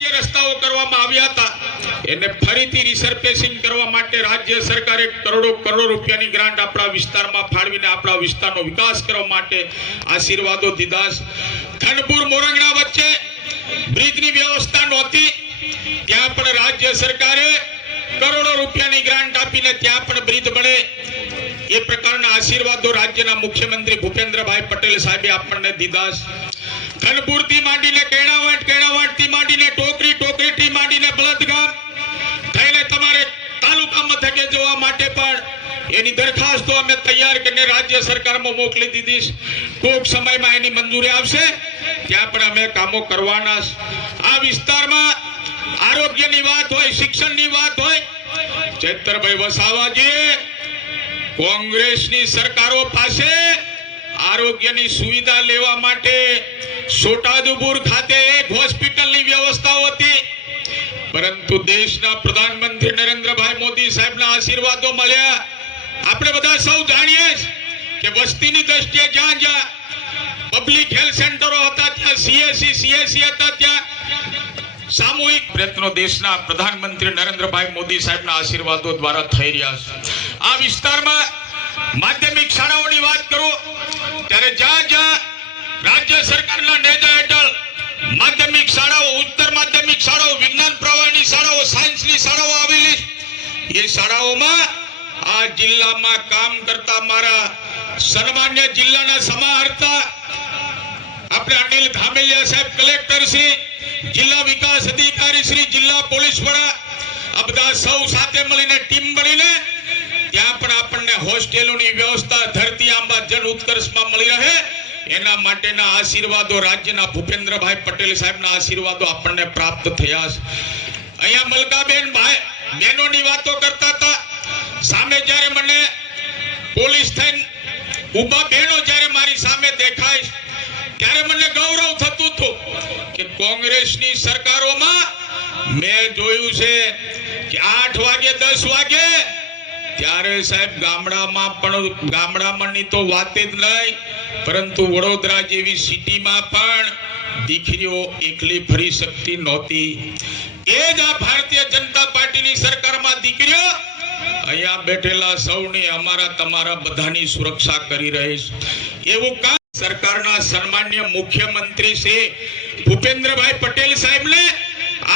રસ્તાઓ કરવામાં આવ્યા હતા એને ફરીથી રિસર્ફેસિંગ કરવા માટે રાજ્ય સરકારે કરોડો રૂપિયાની ગ્રાન્ટ આપણા વિસ્તારમાં ફાળવીને આપણા વિસ્તારનો વિકાસ કરવા માટે આશીર્વાદો દીધા. ધનપુર મોરંગણા વચ્ચે બ્રિજની વ્યવસ્થા નહોતી, ત્યાં પણ રાજ્ય સરકારે કરોડો રૂપિયાની ગ્રાન્ટ આપીને ત્યાં પણ બ્રિજ બને એ પ્રકારના આશીર્વાદો રાજ્યના મુખ્યમંત્રી ભૂપેન્દ્રભાઈ પટેલ સાહેબે આપણને દીધા. ધનપુરથી માંડીને કેણાવાટથી માંડીને ટોકરીથી માંડીને બળદગામ થઈને તમારે તાલુકા મથકે જવા માટે પણ એની દરખાસ્તો અમે તૈયાર કરીને રાજ્ય સરકારમાં મોકલી દીધી. ટૂંક સમયમાં એની મંજૂરી આવશે, ત્યાં પણ અમે કામો કરવાના. આ વિસ્તારમાં આરોગ્યની વાત હોય, શિક્ષણની વાત હોય, ચૈતરભાઈ વસાવાજી કોંગ્રેસની સરકારો પાસે આરોગ્યની સુવિધા લેવા માટે છોટાઉદેપુર ખાતે એક હોસ્પિટલની વ્યવસ્થા હતી, પરંતુ દેશના પ્રધાનમંત્રી નરેન્દ્રભાઈ મોદી સાહેબના આશીર્વાદો મળ્યા. આપણે બધા સૌ જાણીએ કે વસ્તીની દ્રષ્ટિએ જ્યાં જ્યાં પબ્લિક હેલ્થ સેન્ટરો હતા, ત્યાં CSC હતા, ત્યાં સામૂહિક પ્રયત્નો દેશના પ્રધાનમંત્રી નરેન્દ્રભાઈ મોદી સાહેબના આશીર્વાદો દ્વારા થઈ રહ્યા છે. આ વિસ્તારમાં માધ્યમિક શાળાઓની વાત કરું ત્યારે જ્યાં જ્યાં રાજ્ય સરકારના નેજા હેઠળ માધ્યમિક શાળાઓ, ઉચ્ચતર માધ્યમિક શાળાઓ, વિજ્ઞાન પ્રવાહની શાળાઓ, સાયન્સની શાળાઓ આવેલી, એ શાળાઓમાં આ જિલ્લામાં કામ કરતા મારા સન્માન્ય જિલ્લાના સમાહર્તા આપણે અનિલ ધામેલિયા સાહેબ, કલેક્ટર શ્રી, જિલ્લા વિકાસ અધિકારી શ્રી, જિલ્લા પોલીસ વડા, આ બધા સૌ સાથે મળીને ટીમ બનીને ત્યાં પણ આપણને હોસ્ટેલોની વ્યવસ્થા ધરતી આંબા જન ઉત્કર્ષમાં મળી રહે એના માટેના આશીર્વાદો રાજ્યના ભૂપેન્દ્રભાઈ પટેલ સાહેબના આશીર્વાદો આપણને પ્રાપ્ત થયા છે. અહીંયા મલકાબેન ભાઈ બહેનોની વાતો કરતા હતા, સામે જ્યારે મને પોલીસ થઈને ઊભા બહેનો જ્યારે મારી સામે દેખાય ત્યારે મને ગૌરવ થતું હતું કે કોંગ્રેસની સરકારોમાં મેં જોયું છે કે 8 વાગે 10 વાગે ત્યારે સાહેબ ગામડામાંની તો વાત જ નહીં, પરંતુ વડોદરા જેવી સિટીમાં પણ દીકરીઓ એકલી ફરી શકતી નહોતી. એ જ આ ભારતીય જનતા પાર્ટીની સરકારમાં દીકરીઓ અહીંયા બેઠેલા સૌની, અમારા તમારા બધાની સુરક્ષા કરી રહી છે. એવું કામ સરકારના સન્માનીય મુખ્યમંત્રી શ્રી ભૂપેન્દ્રભાઈ પટેલ સાહેબને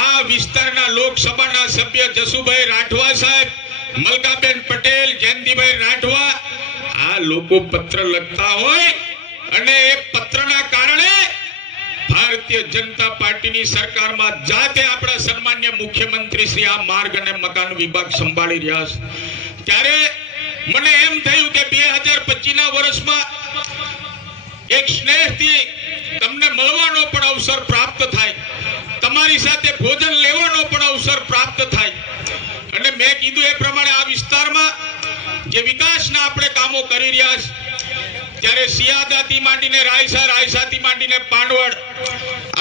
આ વિસ્તારના લોકસભાના સભ્ય જસુભાઈ રાઠવા સાહેબ, મલકાબેન પટેલ, જયંતિભાઈ રાઠવા, આ લોકો પત્ર લખતા હોય અને એ પત્રના કારણે ભારતીય જનતા પાર્ટીની સરકારમાં જાતે આપણા સન્માનીય મુખ્યમંત્રી શ્રી આ માર્ગ અને મકાન વિભાગ સંભાળી રહ્યા છે. ત્યારે મને એમ થયું કે 2025ના વર્ષમાં એક સ્નેહથી તમને મળવાનો પણ અવસર પ્રાપ્ત થાય, તમારી સાથે ભોજન લેવાનો પણ અવસર પ્રાપ્ત થાય. અને મેં કીધું એ પ્રમાણે આ વિસ્તારમાં જે વિકાસના આપણે કામો કરી રહ્યા છે, ત્યારે સિયાદાથી માંડીને રાયસાથી માંડીને પાંડવડ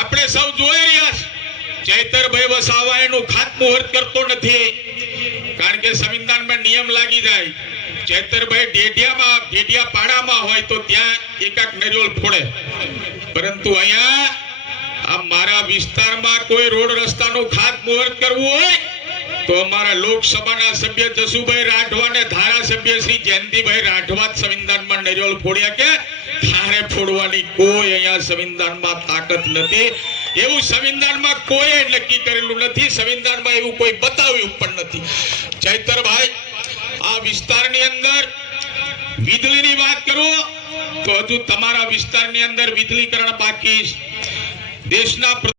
આપણે સૌ જોઈ રહ્યા છે. ચૈતરભાઈ વસાવા એનું ખાતમુહૂર્ત કરતો નથી, કારણ કે સંવિધાનમાં નિયમ લાગી જાય. ચૈતરભાઈ ઢેઢિયા પાડામાં હોય તો ત્યાં એકાક નરિયોલ ફોડે, પરંતુ અહીંયા આ મારા વિસ્તારમાં કોઈ રોડ રસ્તાનું ખાતમુહૂર્ત કરવું હોય તો અમારા લોકસભાના સભ્ય જસુભાઈ રાઠવા અને ધારાસભ્ય શ્રી જયંતિભાઈ રાઠવા સંવિધાનમાં નરિયોલ ફોડ્યા કે તારે ફોડવાની કોઈ અહીંયા સંવિધાનમાં તાકાત નથી. એવું સંવિધાનમાં કોઈ નક્કી કરેલું નથી, સંવિધાનમાં એવું કોઈ બતાવ્યું પણ નથી. ચૈતરભાઈ, આ વિસ્તારની અંદર વીજળીની વાત કરો તો હજુ તમારા વિસ્તારની અંદર વીજળીકરણ બાકી. દેશના